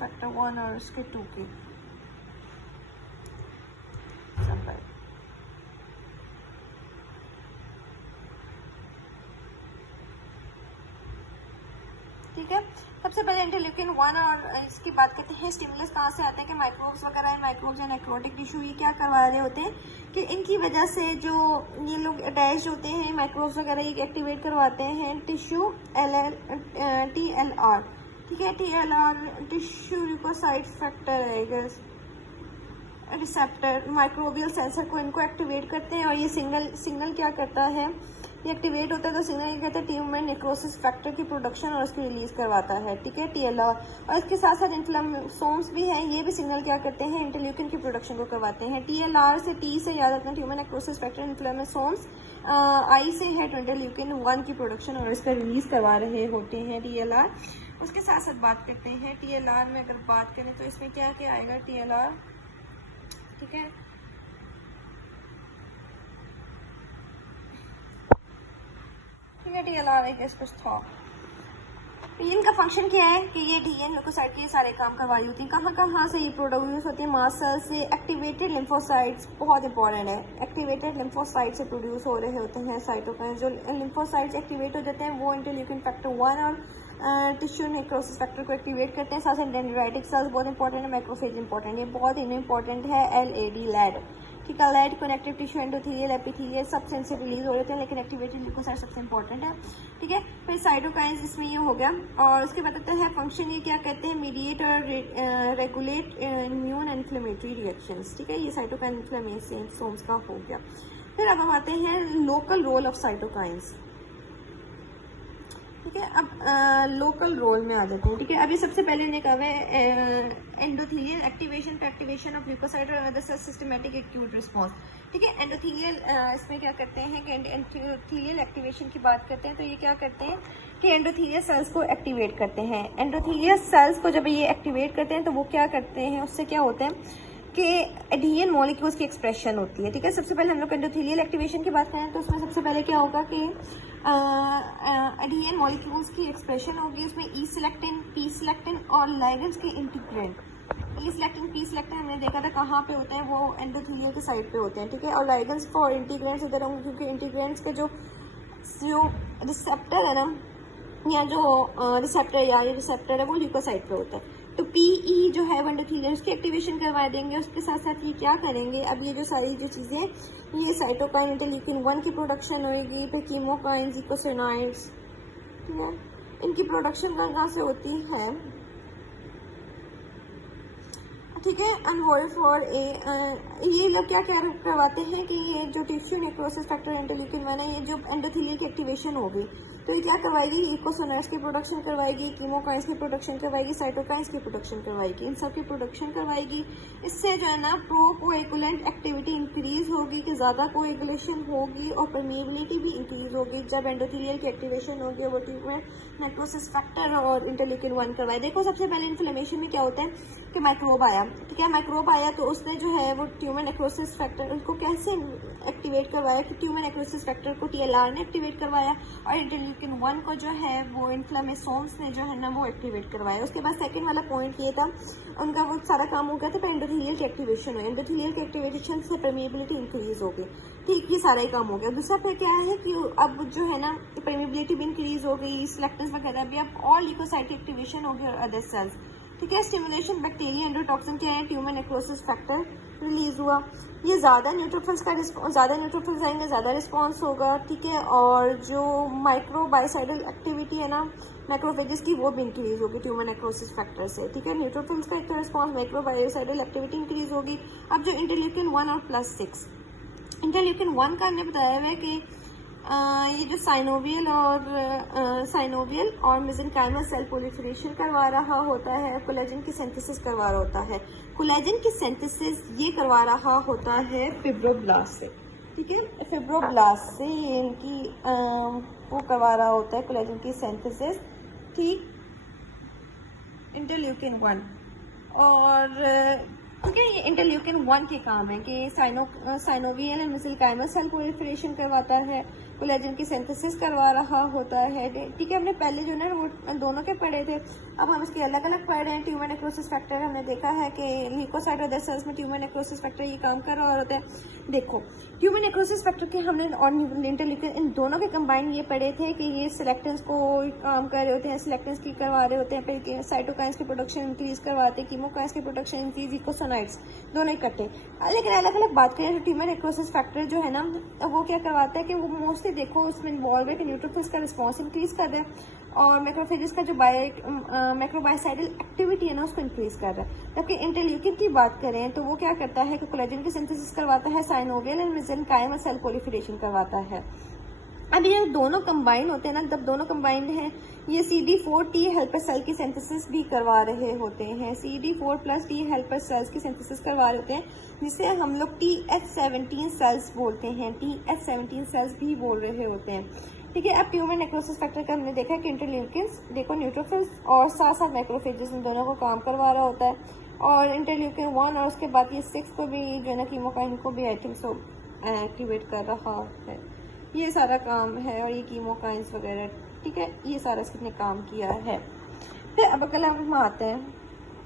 Factor 1 और उसके 2 की ठीक है। सबसे पहले इंटरल्यूकिन 1 और इसकी बात करते हैं। स्टिमुलस कहाँ से आते हैं कि माइक्रोब्स वगैरह, माइक्रोब्स या नेक्रोटिक टिश्यू ये क्या करवा रहे होते हैं कि इनकी वजह से जो ये लोग अटैच होते हैं माइक्रोब्स वगैरह, ये एक्टिवेट करवाते हैं टिश्यू TLR, ठीक है। TLR टिश्यू ल्यूकोसाइट फैक्टर है, रिसेप्टर माइक्रोबियल सेंसर को इनको एक्टिवेट करते हैं और ये सिग्नल क्या करता है, ये एक्टिवेट होता है तो सिग्नल ये कहते हैं ट्यूमर नेक्रोसिस फैक्टर की प्रोडक्शन और उसकी रिलीज करवाता है, ठीक है, TLR। और इसके साथ साथ इन्फ्लेमेसोम्स भी हैं, ये भी सिग्नल क्या करते हैं, इंटरल्यूकिन की प्रोडक्शन को करवाते हैं। TLR से T से याद रखना ट्यूमर नेक्रोसिस फैक्टर, इन्फ्लेमेसोम्स I से है इंटरल्यूकिन 1 की प्रोडक्शन और इसका रिलीज करवा रहे होते हैं TLR। उसके साथ साथ बात करते हैं TLR में, अगर बात करें तो इसमें क्या क्या आएगा TLR, ठीक है। TLR है कुछ था। इनका फंक्शन क्या है कि ये डीएन ल्यूकोसाइट के सारे काम करवाई होती है। कहाँ कहाँ से ये प्रोड्यूस होती है, मास्ट सेल से। एक्टिवेटेड लिम्फोसाइट्स बहुत इंपॉर्टेंट है, एक्टिवेटेड लिम्फोसाइट से प्रोड्यूस हो रहे होते हैं साइटोकाइन। जो लिम्फोसाइट्स एक्टिवेट हो जाते हैं वो इंटरल्यूकिन फैक्टर 1 और टिश्यू नेक्रोसिस फैक्टर को एक्टिवेट करते हैं। साथ साथ डेंड्राइटिक सेल्स बहुत इंपॉर्टेंट है, मैक्रोफेज इंपॉर्टेंट है, बहुत इंपॉर्टेंट है LAD, ठीक है। LAD connective tissue, endothelial, epithelial सब से रिलीज हो रहे हैं, लेकिन एक्टिवेटेड ल्यूकोसाइट सबसे इंपॉर्टेंट है, ठीक है। फिर साइटोकाइंस इसमें ये हो गया और उसके बाद आता है फंक्शन, ये क्या कहते हैं, मीडिएट और रेगुलेट इम्यून इन्फ्लेमेटरी रिएक्शंस, ठीक है। ये साइटोकाइन इन्फ्लेमेशंस का हो गया। फिर अब हम आते हैं लोकल रोल ऑफ साइटोकाइंस, ठीक है। अब लोकल रोल में आ जाते हैं, ठीक है। अभी सबसे पहले ने कहा है एंडोथेलियल एक्टिवेशन ऑफ ल्यूकोसाइट और अदर सिस्टमैटिक एक्यूट रिस्पांस, ठीक है। एंडोथेलियल इसमें क्या करते हैं कि एंडोथेलियल एक्टिवेशन की बात करते हैं तो ये क्या करते हैं कि एंडोथेलियल सेल्स को एक्टिवेट करते हैं। एंडोथेलियल सेल्स को जब ये एक्टिवेट करते हैं तो वो क्या करते हैं, उससे क्या होता है कि एडीएन मॉलिक्यूल्स की एक्सप्रेशन होती है, ठीक है। सबसे पहले हम लोग एंडोथेलियल एक्टिवेशन की बात करें तो उसमें सबसे पहले क्या होगा कि एडीएन मॉलिक्यूल्स की एक्सप्रेशन होगी, उसमें ई सिलेक्टिन, पी सिलेक्टिन और लाइगेंड्स के इंटीग्रेंट। ई सिलेक्टिन, पी सिलेक्टिन हमने देखा था कहाँ पे होते हैं, वो एंडोथेलियल के साइड पे होते हैं, ठीक है। और लाइगेंड्स फॉर इंटीग्रेंट्स इधर होंगे क्योंकि इंटीग्रेंट्स के जो रिसेप्टर है ना, या जो रिसेप्टर है वो ल्यूकोसाइट पे होता है। तो पीई जो है एंडोथेलियल उसकी एक्टिवेशन करवा देंगे। उसके साथ साथ ये क्या करेंगे, अब ये जो सारी जो चीज़ें, ये साइटोकाइन इंटरल्यूकिन 1 की प्रोडक्शन होगी, फिर कीमोकाइंस, इकोसिनॉइड्स, ठीक है, इनकी प्रोडक्शन कहाँ से होती है, ठीक है। अनवॉल्ड फॉर ये लोग क्या क्या करवाते हैं कि ये जो टिश्यू नेक्रोसिस फैक्टर इंटरल्यूकिन 1 है, ये जो एंडोथेलियल की एक्टिवेशन होगी तो ये क्या करवाएगी, इकोसिनॉइड्स की प्रोडक्शन करवाएगी, कीमोकाइंस की प्रोडक्शन करवाएगी, साइटोकाइंस की प्रोडक्शन करवाएगी, इन सब की प्रोडक्शन करवाएगी। इससे जो है ना प्रोकोएगुलेंट एक्टिविटी इंक्रीज होगी कि ज़्यादा कोएगुलेशन होगी और परमिएबिलिटी भी इंक्रीज होगी जब एंडोथेलियल की एक्टिवेशन होगी और वो ट्यूमर नेक्रोसिस फैक्टर और इंटरल्यूकिन 1 करवाए। देखो सबसे पहले इन्फ्लेमेशन में क्या होता है कि माइक्रोब आया, ठीक है, माइक्रोब आया तो उसने जो है वो ट्यूमर नेक्रोसिस फैक्टर उसको कैसे एक्टिवेट करवाया कि ट्यूमर नेक्रोसिस फैक्टर को TLR ने एक्टिवेट करवाया और इंटरल्यूकिन 1 को जो है वो इन्फ्लेमेसोम्स ने जो है ना वो एक्टिवेट करवाया। उसके बाद सेकंड वाला पॉइंट ये था, उनका वो सारा काम हो गया था, तो एंडोथेलियल की एक्टिवेशन हुई, एंडोथेलियल की एक्टिवेशन से परमिएबिलिटी इंक्रीज हो गई, ठीक, ये सारा ही काम हो गया। दूसरा फिर क्या है कि अब जो है ना परमिएबिलिटी भी इंक्रीज हो गई, सिलेक्टर्स वगैरह भी, अब और ल्यूकोसाइट की एक्टिवेशन हो गई और अदर सेल्स, ठीक है। स्टिमुलेशन बैक्टीरिया एंडोटॉक्सिन क्या है, ट्यूमर नेक्रोसिस फैक्टर रिलीज हुआ, ये ज़्यादा न्यूट्रोफिल्स का ज़्यादा न्यूट्रोफिल्स आएंगे, ज़्यादा रिस्पांस होगा, ठीक है। और जो माइक्रोबाइसाइडल एक्टिविटी है ना मैक्रोफेजेस की वो भी इंक्रीज होगी ट्यूमर नेक्रोसिस फैक्टर से, ठीक है। न्यूट्रोफिल्स का एक तो रिस्पांस, माइक्रोबाइसाइडल एक्टिविटी इंक्रीज होगी। अब जो इंटरल्यूकिन 1 और +6, इंटरल्यूकिन 1 का हमने बताया हुआ है कि ये जो साइनोवियल और मेसेंकाइमल सेल प्रोलिफरेशन करवा रहा होता है, कोलेजन की सिंथेसिस करवा रहा होता है, कोलेजन की सिंथेसिस ये करवा रहा होता है फिब्रोब्लास्ट से, ठीक है, फिब्रोब्लास्ट से ये इनकी वो करवा रहा होता है कोलेजन की सिंथेसिस, ठीक, इंटरल्यूकिन 1 और ठीक है। ये इंटरल्यूकिन 1 के काम है कि synovial and mesenchymal cell proliferation करवाता है, कोलेजन की सिंथेसिस करवा रहा होता है, ठीक है। हमने पहले जो ना वो दोनों के पढ़े थे, अब हम इसके अलग अलग पढ़ रहे हैं। ट्यूमर नेक्रोसिस फैक्टर हमने देखा है कि ल्यूकोसाइट और अदर सेल्स में ट्यूमर नेक्रोसिस फैक्टर ये काम कर रहा होता है। देखो ट्यूमर नेक्रोसिस फैक्टर के हमने और इंटरल्यूकिन इन दोनों के कंबाइन ये पढ़े थे कि ये सिलेक्टेंस को काम कर रहे होते हैं, सिलेक्टेंस की करवा रहे होते हैं, फिर साइटोकाइंस की प्रोडक्शन इंक्रीज करवाते हैं, कीमोकाइंस की प्रोडक्शन इंक्रीज, इकोसोनाइड्स दोनों इकट्ठे। लेकिन अलग अलग बात करें तो ट्यूमर नेक्रोसिस फैक्टर जो है ना वो क्या करवाता है कि वो मोस्टली देखो उसमें इन्वॉल्व है कि न्यूट्रोफिल्स का रिस्पॉन्स इंक्रीज कर रहा है और मैक्रोफेजेस का जो मैक्रोबायोसाइडल एक्टिविटी है ना उसको इंक्रीज कर रहा है। जबकि इंटरल्यूकिन की बात करें तो वो क्या करता है कि कोलेजन की सिंथेसिस करवाता है, synovial and mesenchymal cell proliferation करवाता है। अब ये दोनों कंबाइन होते हैं ना, जब दोनों कंबाइंड हैं ये CD4 T हेल्पर सेल की सिंथेसिस भी करवा रहे होते हैं, CD4 plus T helper cells की सिंथेसिस करवा रहे होते हैं, जिसे हम लोग TH17 सेल्स बोलते हैं, TH17 सेल्स भी बोल रहे होते हैं। ठीक है, अब ट्यूमर नेक्रोसिस फैक्टर का हमने देखा कि इंटरल्यूकिन्स देखो न्यूट्रोफिल्स और साथ साथ मैक्रोफेजेस इन दोनों को काम करवा रहा होता है और इंटरल्यूकिन 1 और उसके बाद ये 6 को भी जो है ना कीमोकाइन को भी आई थिंक सो एक्टिवेट कर रहा है। ये सारा काम है और ये कीमोकाइंस वगैरह, ठीक है, ये सारा इसने काम किया है। फिर अब अगला हम आते हैं